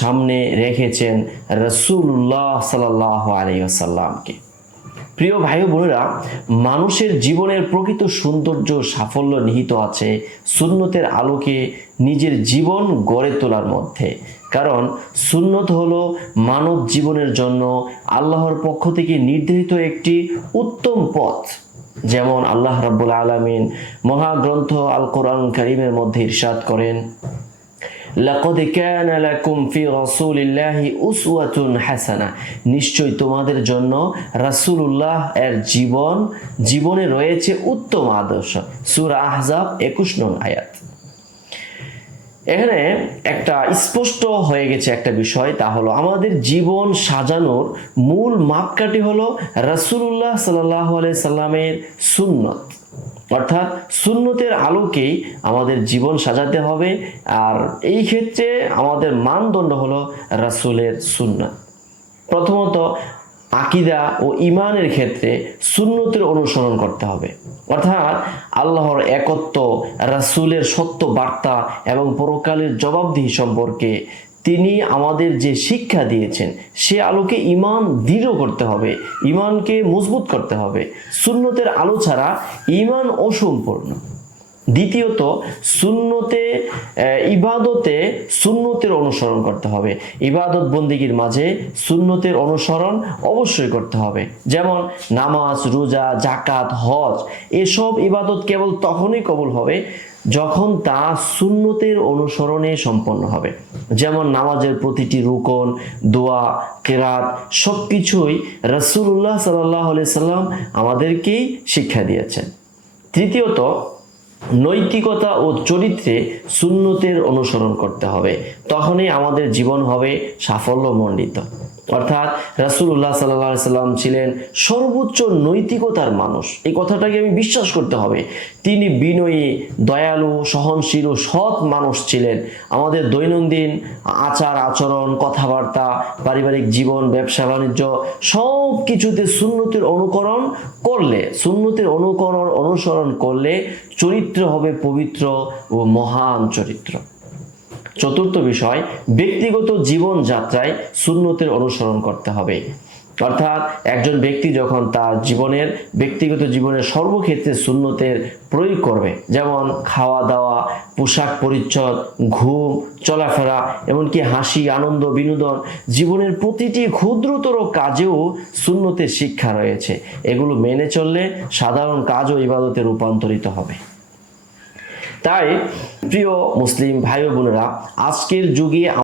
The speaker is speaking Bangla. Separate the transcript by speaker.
Speaker 1: সামনে রেখেছেন রসুল্লাহ সাল্লাহ আলাইসাল্লামকে প্রিয় ভাই বোনেরা, মানুষের জীবনের প্রকৃত সৌন্দর্য সাফল্য নিহিত আছে সুন্নতের আলোকে নিজের জীবন গড়ে তোলার মধ্যে। কারণ সুন্নত হলো মানব জীবনের জন্য আল্লাহর পক্ষ থেকে নির্ধারিত একটি উত্তম পথ। যেমন আল্লাহ রাব্বুল আলামিন মহাগ্রন্থ আল কোরআন করিমের মধ্যে ইরশাদ করেন লাকদ কানা লাকুম ফি রাসূলিল্লাহি উসওয়াতুন হাসানা। নিশ্চয় তোমাদের জন্য রাসূলুল্লাহ এর জীবন, জীবনে রয়েছে উত্তম আদর্শ। সূরা আহজাব 21 নং আয়াত। এখানে একটা স্পষ্ট হয়ে গেছে একটা বিষয়, তা হলো আমাদের জীবন সাজানোর মূল মাপকাঠি হলো রাসূলুল্লাহ সাল্লাল্লাহু আলাইহি সাল্লামের সুন্নত। অর্থাৎ সুন্নতের আলোকেই আমাদের জীবন সাজাতে হবে, আর এই ক্ষেত্রে আমাদের মানদণ্ড হলো রাসূলের সুন্নাত। প্রথমত আকিদা ও ইমানের ক্ষেত্রে সুন্নতের অনুসরণ করতে হবে। অর্থাৎ আল্লাহর একত্ব, রাসুলের সত্য বার্তা এবং পরকালের জবাবদিহি সম্পর্কে তিনি আমাদের যে শিক্ষা দিয়েছেন, সে আলোকে ইমান দৃঢ় করতে হবে ইমানকে মজবুত করতে হবে। সুন্নতের আলো ছাড়া ইমান অসম্পূর্ণ। দ্বিতীয়ত, সুন্নতে ইবাদতে সুন্নতের অনুসরণ করতে হবে। ইবাদত বন্দিগির মাঝে সুন্নতের অনুসরণ অবশ্যই করতে হবে। যেমন নামাজ, রোজা জাকাত হজ, এসব ইবাদত কেবল তখনই কবুল হবে যখন তা সুন্নতের অনুসরণে সম্পন্ন হবে। যেমন নামাজের প্রতিটি রুকন, দোয়া, কেরাত সব কিছুই রসুল্লাহ সাল্লাহ সাল্লাম আমাদেরকেই শিক্ষা দিয়েছেন। তৃতীয়ত নৈতিকতা ও চরিত্রে সুন্নতের অনুসরণ করতে হবে। তখনই আমাদের জীবন হবে সাফল্যমণ্ডিত। অর্থাৎ রাসূলুল্লাহ সাল্লাহ সাল্লাম ছিলেন সর্বোচ্চ নৈতিকতার মানুষ। এই কথাটাকে আমি বিশ্বাস করতে হবে। তিনি বিনয়ী, দয়ালু, সহনশীল ও সৎ মানুষ ছিলেন। আমাদের দৈনন্দিন আচার, আচরণ, কথাবার্তা, পারিবারিক জীবন, ব্যবসা, বাণিজ্য সব কিছুতে সুন্নতের অনুকরণ করলে, সুন্নতের অনুকরণ অনুসরণ করলে চরিত্র হবে পবিত্র ও মহান চরিত্র। চতুর্থ বিষয়, ব্যক্তিগত জীবন যাত্রায় সুন্নতের অনুসরণ করতে হবে। অর্থাৎ একজন ব্যক্তি যখন তার জীবনের, ব্যক্তিগত জীবনের সর্বক্ষেত্রে সুন্নতের প্রয়োগ করবে, যেমন খাওয়া দাওয়া পোশাক পরিচ্ছদ, ঘুম, চলাফেরা, এমনকি হাসি, আনন্দ, বিনোদন, জীবনের প্রতিটি ক্ষুদ্রতর কাজেও সুন্নতের শিক্ষা রয়েছে। এগুলো মেনে চললে সাধারণ কাজও ইবাদতে রূপান্তরিত হবে। তাই প্রিয় মুসলিম ভাই বোনেরা আজকের যুগে